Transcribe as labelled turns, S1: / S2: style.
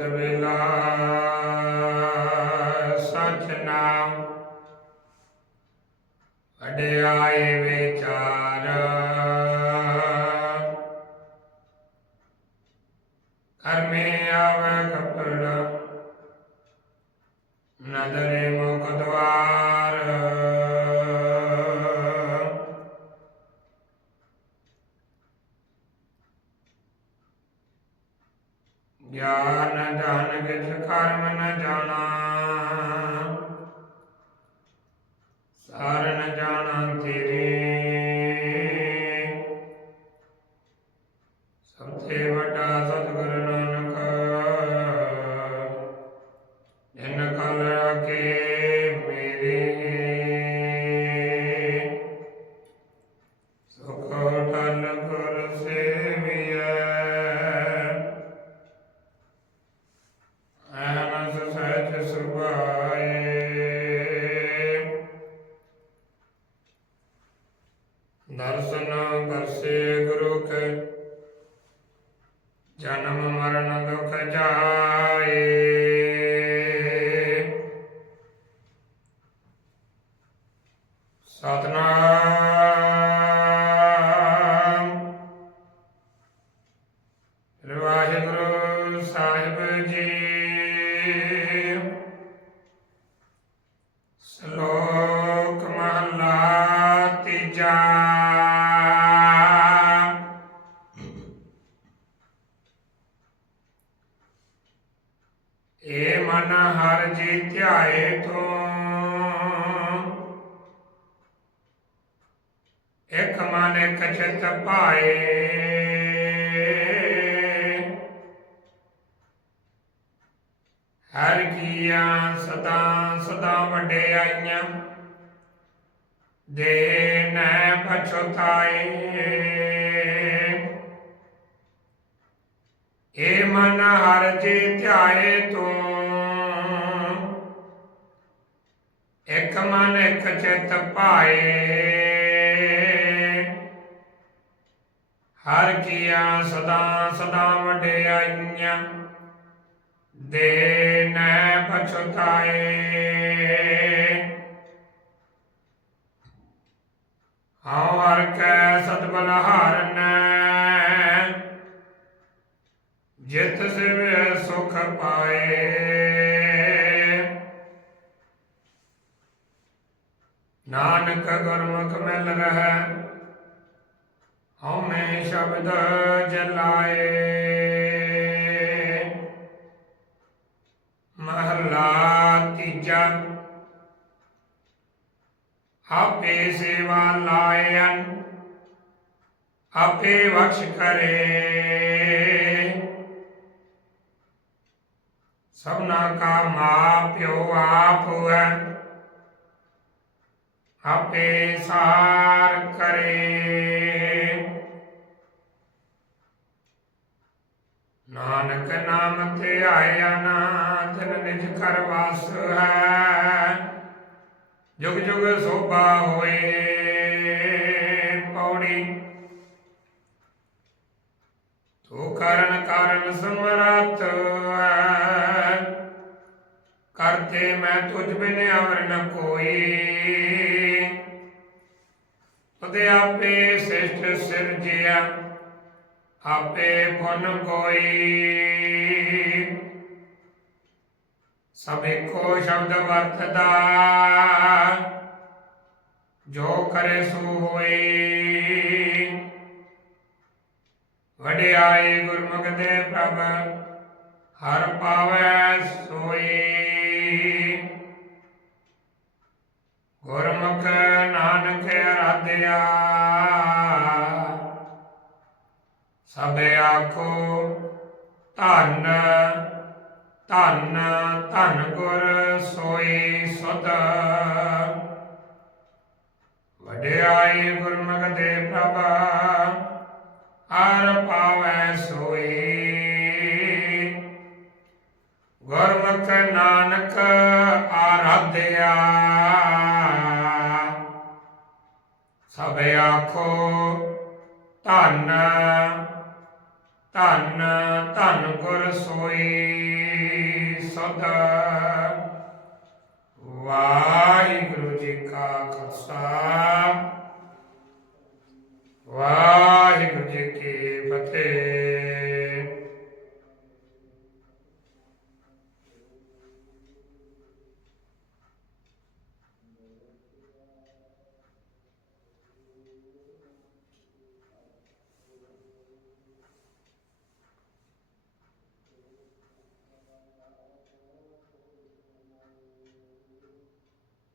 S1: ਅੰਮ੍ਰਿਤ ਵੇਲਾ ਸਚ ਨਾਮ ਅਡਿਆਏ ਵਿਚਾਰ। ਕਰਮੇ ਆਵੇ ਕਪੜਾ ਨਦਰੇ ਮੁਖ ਦਵਾਰ ਗਿਆਨ ਧਨ ਕਿਛ ਕਰਮ ਨ ਜਾਣਾ। ਸਾਰ ਨ ਜਾਣਾ ਤੇਰੇ। ਸਭ ਤੇ ਵੱਡਾ ਸਤਿਗੁਰ ਜਨਮ ਮਰਨ ਦੁਖ ਜਾਏ। ਸਤਨਾਮ। ਵਾਹਿਗੁਰੂ ਸਾਹਿਬ ਜੀ। ਸ਼ਲੋਕ ਏ ਮਨ ਹਰ ਜੀ ਧਿਆਏ ਤੂੰ ਇਕ ਮਨ ਇਕ ਚਿਤ ਭਾਏ। ਹਰ ਕੀਆ ਸਦਾ ਸਦਾ ਵਡਿਆਈਆਂ ਦੇ ਨੈ ਪਛਤਾਏ ਏ ਮਨ ਹਰ ਜੀ ਧਿਆਏ ਤੂੰ। ਇਕ ਮਨ ਇਕ ਚਿਤ ਭਾਏ। ਹਰ ਕੀਆ ਸਦਾ ਸਦਾ ਵਡਿਆਈਆਂ ਦੇ ਨੈ ਪਛਤਾਏ। ਹਉ ਹਰ ਕੈ ਸਤਬਲ ਹਾਰਨ। ਜਿਤ ਸਿਵ ਸੁਖ ਪਾਏ। ਨਾਨਕ ਗੁਰਮੁਖ ਮਿਲ ਰਹਿ ਹਉ ਸ਼ਬਦ ਜਲਾਏ। ਮਹਲਾ ਤੀਜਾ, ਆਪੇ ਸੇਵਾ ਲਾਇਨ ਆਪੇ ਬਖਸ਼ ਕਰੇ। ਸਭਨਾ ਕਾ ਮਾ ਪਿਓ ਆਪ ਹੈ ਆਪੇ ਸਾਰ ਕਰੇ। ਨਾਨਕ ਨਾਮ ਤੇ ਆਇਆ ਨਾ ਤਨ ਨਿਜ ਕਰ ਵਾਸ ਹੈ। ਜੁਗ ਜੁਗ ਸੋਭਾ ਹੋਏ ਪੌੜੀ। ਤੂੰ ਕਰਨ ਕਾਰਨ ਸਮਰਤ ਹੈ। ਕਰਤੇ ਮੈਂ ਤੁਝ ਬਿਨ ਅਵਰ ਨ ਕੋਈ। ਤੁਦੇ ਆਪੇ ਸਿਸ਼ਟ ਸਿਰਜਿਆ ਆਪੇ ਫਨ ਕੋਈ। ਸਭ ਇੱਕੋ ਸ਼ਬਦ ਵਰਤਦਾ, ਜੋ ਕਰੇ ਸੋ ਹੋਏ। ਵਡਿਆਈ ਗੁਰਮੁਖ ਦੇ ਪ੍ਰਭ ਹਰ ਪਾਵੈ ਸੋਈ। ਗੁਰਮੁਖ ਨਾਨਕ ਅਰਾਧਿਆ। ਸਭ ਆਖੋ, ਧੰਨ ਧੰਨ ਧੰਨ ਗੁਰ ਸੋਈ ਸੁਧ। ਵਡਿਆਈ ਗੁਰਮੁਖ ਦੇ ਪ੍ਰਭਾ, ਹਰ ਪਾਵੈ ਸੋਈ। ਆਖੋ ਧੰਨ ਧੰਨ ਧੰਨ ਗੁਰ ਸੋਈ ਸਦਾ। ਵਾ